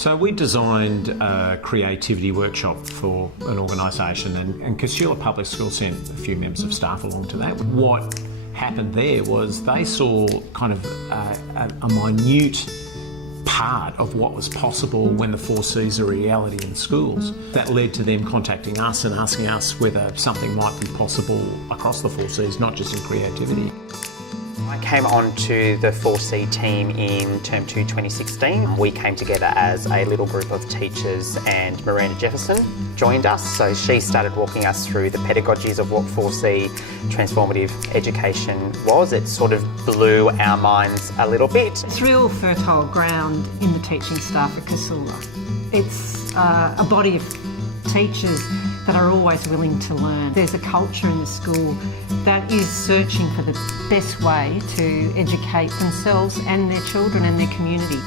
So we designed a creativity workshop for an organisation, and Casula Public School sent a few members of staff along to that. What happened there was they saw kind of a minute part of what was possible when the 4 C's are a reality in schools. That led to them contacting us and asking us whether something might be possible across the 4 C's, not just in creativity. I came onto the 4C team in Term 2 2016. We came together as a little group of teachers, and Miranda Jefferson joined us. So she started walking us through the pedagogies of what 4C transformative education was. It sort of blew our minds a little bit. It's real fertile ground in the teaching staff at Casula. It's a body of teachers that are always willing to learn. There's a culture in the school that is searching for the best way to educate themselves and their children and their community.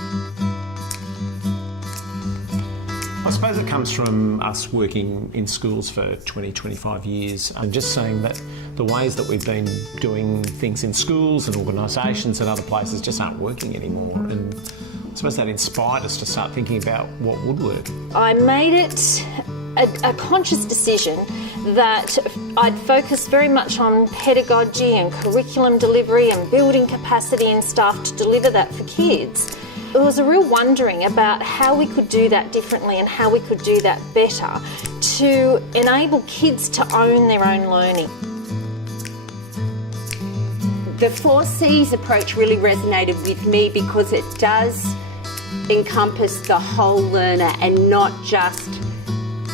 I suppose it comes from us working in schools for 20, 25 years. I'm just saying that the ways that we've been doing things in schools and organisations and other places just aren't working anymore. And I suppose that inspired us to start thinking about what would work. I made it a conscious decision that I'd focus very much on pedagogy and curriculum delivery and building capacity in staff to deliver that for kids. There was a real wondering about how we could do that differently and how we could do that better to enable kids to own their own learning. The 4C's approach really resonated with me because it does encompass the whole learner and not just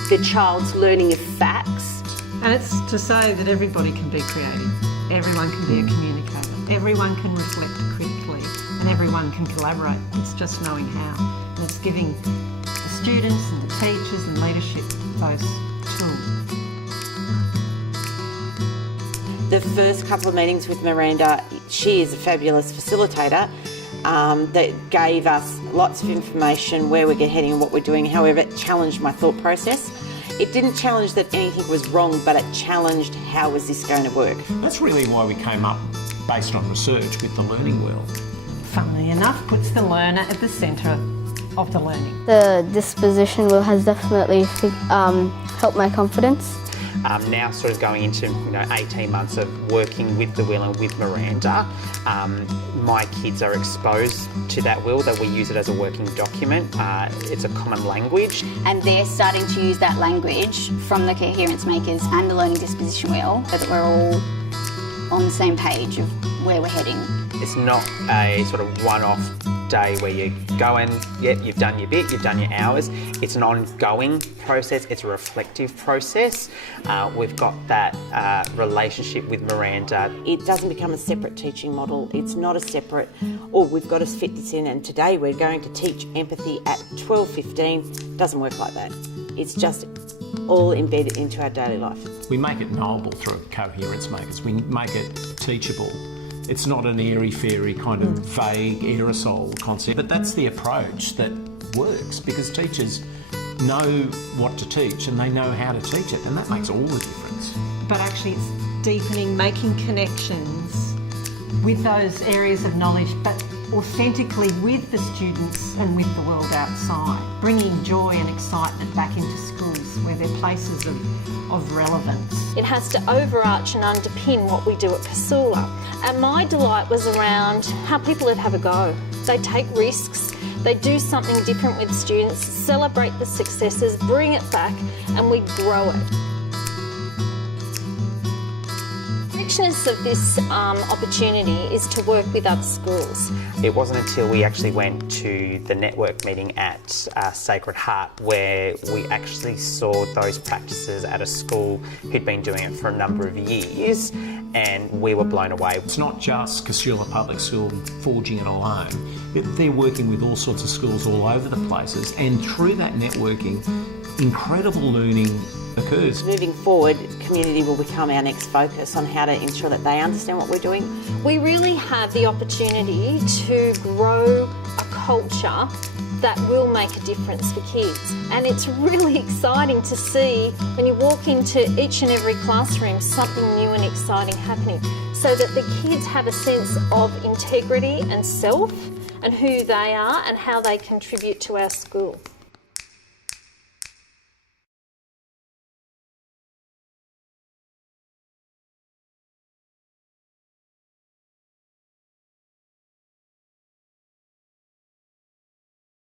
the child's learning of facts. And it's to say that everybody can be creative, everyone can be a communicator, everyone can reflect critically, and everyone can collaborate. It's just knowing how. And it's giving the students and the teachers and leadership those tools. The first couple of meetings with Miranda, she is a fabulous facilitator that gave us lots of information where we're heading and what we're doing. However, it challenged my thought process. It didn't challenge that anything was wrong, but it challenged how was this going to work. That's really why we came up, based on research, with the learning wheel. Funnily enough, puts the learner at the centre of the learning. The disposition wheel has definitely helped my confidence. Now sort of going into 18 months of working with the wheel and with Miranda, my kids are exposed to that wheel, that we use it as a working document. It's a common language. And they're starting to use that language from the coherence makers and the learning disposition wheel so that we're all on the same page of where we're heading. It's not a sort of one-off day where you go and, yep, you've done your bit, you've done your hours. It's an ongoing process, it's a reflective process. We've got that relationship with Miranda. It doesn't become a separate teaching model. It's not a separate, or we've got to fit this in, and today we're going to teach empathy at 12:15. Doesn't work like that. It's just all embedded into our daily life. We make it knowable through coherence makers. We make it teachable. It's not an airy-fairy kind of vague aerosol concept, but that's the approach that works because teachers know what to teach and they know how to teach it, and that makes all the difference. But actually it's deepening, making connections with those areas of knowledge, but authentically with the students and with the world outside, bringing joy and excitement back into schools where they're places of relevance. It has to overarch and underpin what we do at Casula. And my delight was around how people would have a go. They take risks, they do something different with students, celebrate the successes, bring it back, and we grow it. The richness of this opportunity is to work with other schools. It wasn't until we actually went to the network meeting at Sacred Heart where we actually saw those practices at a school who'd been doing it for a number of years, and we were blown away. It's not just Casula Public School forging it alone. They're working with all sorts of schools all over the places, and through that networking, incredible learning occurs. Moving forward, community will become our next focus on how to ensure that they understand what we're doing. We really have the opportunity to grow a culture that will make a difference for kids. And it's really exciting to see when you walk into each and every classroom something new and exciting happening, so that the kids have a sense of integrity and self, and who they are and how they contribute to our school.